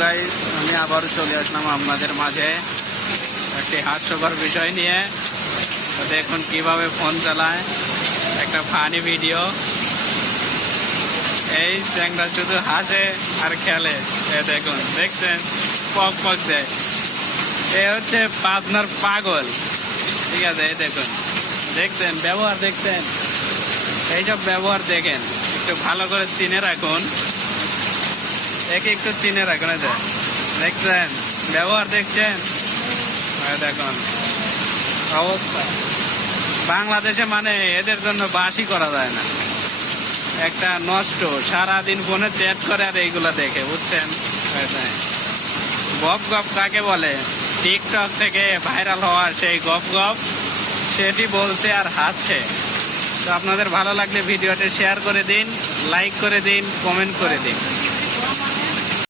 Guys, আমি আবারও চলে আসলাম আপনাদের মাঝে একটি হাস্যকর বিষয় নিয়ে। তো দেখুন কিভাবে ফোন চালায়, একটা ফানি ভিডিও। এই চ্যাংড়া শুধু হাসে আর খেলে। এ দেখুন, দেখছেন পক পক দেয়। এ হচ্ছে পাবনার পাগল, ঠিক আছে? এই দেখুন, দেখছেন ব্যবহার, দেখছেন এইসব ব্যবহার দেখেন, একটু ভালো করে চিনে রাখুন, একে একটু চিনে রাখুন। দেখছেন ব্যবহার, দেখছেন? দেখুন অবস্থা। বাংলাদেশে মানে এদের জন্য বাসই করা যায় না, একটা নষ্ট। সারাদিন ফোনে চ্যাট করে আর এইগুলা দেখে, বুঝছেন? গপ গপ কাকে বলে? টিকটক থেকে ভাইরাল হওয়া সেই গপ গপ, সেটি বলছে আর হাসছে। তো আপনাদের ভালো লাগলে ভিডিওটি শেয়ার করে দিন, লাইক করে দিন, কমেন্ট করে দিন।